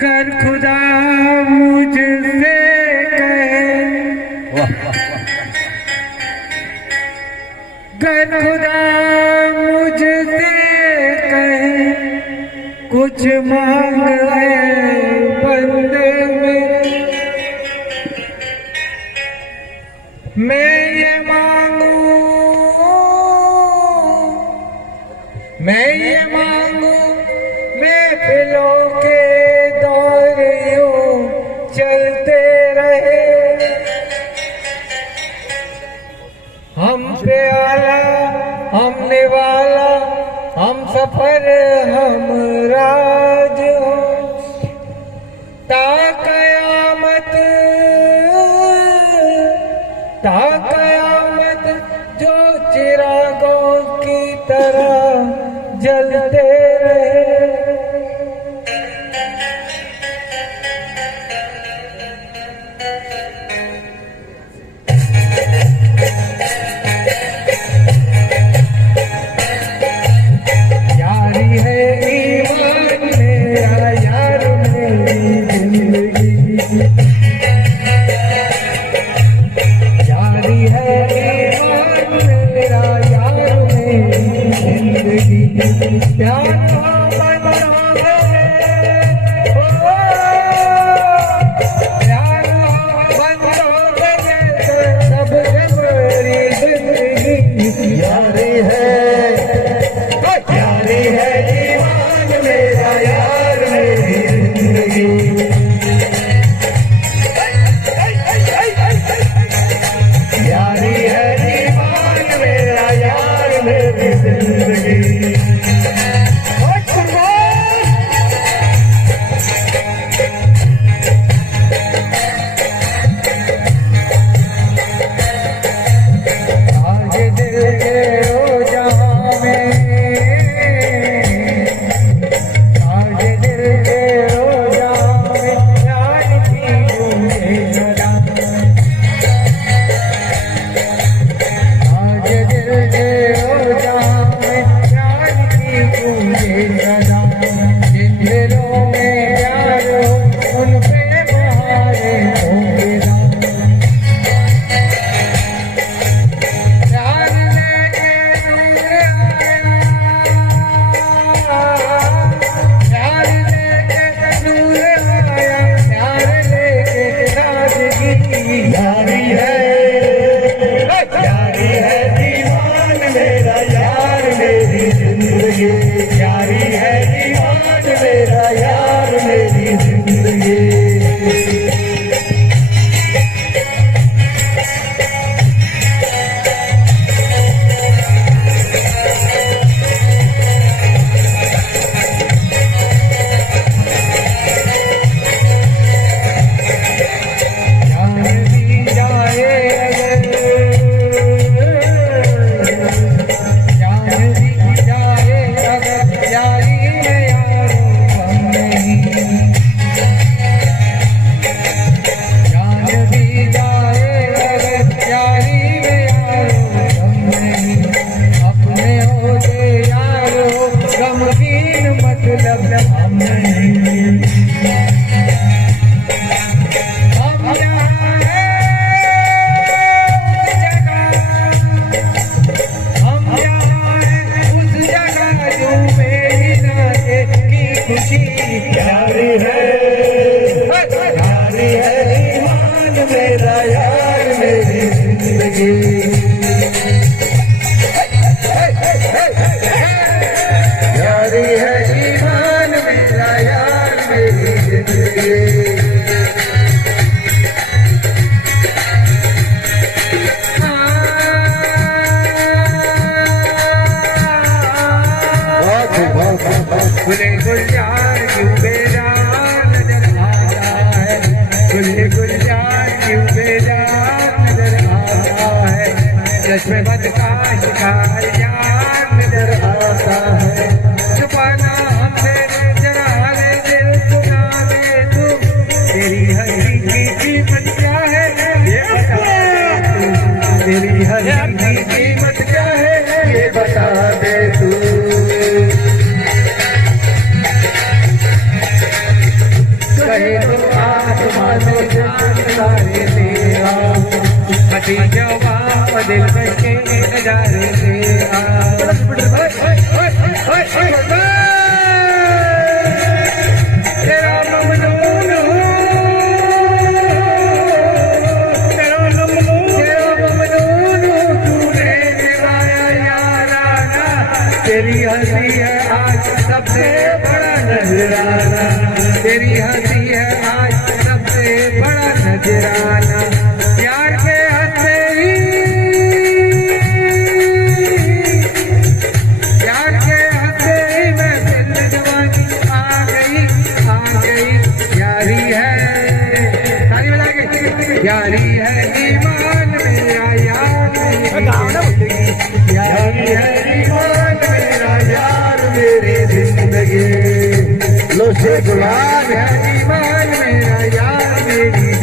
कर खुदा मुझसे कहे, कर खुदा मुझसे कहे कुछ मांग है बंदे में, मैं ये मांगू, मैं ये मांगू महफिलों के दौर यूं चलते रहे, हम पे आला हमने वाला हम सफर हम राज हो, ता कयामत जो चिरागों की तरह जलते रहे। यारी है ईमान मेरा यार मेरी जिंदगी, यारी है ईमान मेरा यार मेरी जिंदगी, प्यार मोहब्बत हो गए, प्यार मोहब्बत हो गए सबसे बड़ी जिंदगी, यारी है ईमान मेरा यार मेरी जिंदगी, यारी है ईमान मेरा यार मेरी जिंदगी। आज दिल के रोज़ां में, आज दिल के रोज़ां में प्यार की गूंजे सदा, आज दिल के रोज़ां में प्यार की गूंजे सदा, जिन दिलों में प्यार हो उन पे बहारे होंगे ना, प्यार लेके नूर आया, प्यार लेके नूर आया, प्यार लेके राजगी, यारी है ईमान मेरा यार मेरी जिंदगी, यारी है ईमान मेरा यार मेरी जिंदगी। जान भी जाए जान भी जाए अगर यारी में यारो हम नहीं, जान भी जाए अगर यारी में यारो हम नहीं, अपने होते यारो गमगीन मतलब हम नहीं, हम यहाँ उस जगह जो मेरी नाते की खुशी, यारी है ईमान मेरा यार मेरी जिंदगी, यारी है ईमान मेरा यार मेरी जिंदगी। खुले गुलजार क्यों बेजार नजर आता है, खुले गुलजार क्यों बेजार नजर आता है, चश्मे बद का शिकार यार नजर आता है, छुपाना हमसे जरा है दिल सुना दे तू, तेरी हरी की कीमत क्या है ये बता दे तू, तेरी हरी की कीमत क्या है ये बता दे तू। तेरी हंसी है आज सबसे बड़ा नजराना, तेरी हंसी है आज सबसे बड़ा नजराना। प्यार के हंसते ही, प्यार के हंसते ही मैं दिल जवानी आ गई, आ गई। यारी है, ताली बजा के, यारी है ईमान मेरा यार मेरी, यारी है ईमान मेरा यार मेरी जिंदगी। लो से गुलाब है ईमान मेरा यार मेरी